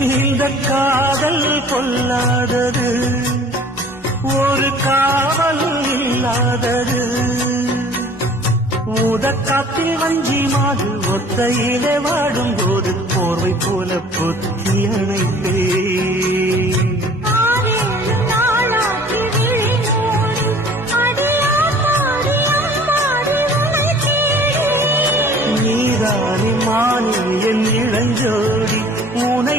இந்த காதல் கொல்லாதது ஒரு காவல் இல்லாதது. ஊதக்காத்தில் வஞ்சி மாடு ஒத்தையிலே வாடும் போது போர்வை போல பொத்தி அணைத்தே நீதானி மாணி என் இளஞ்சோடி உன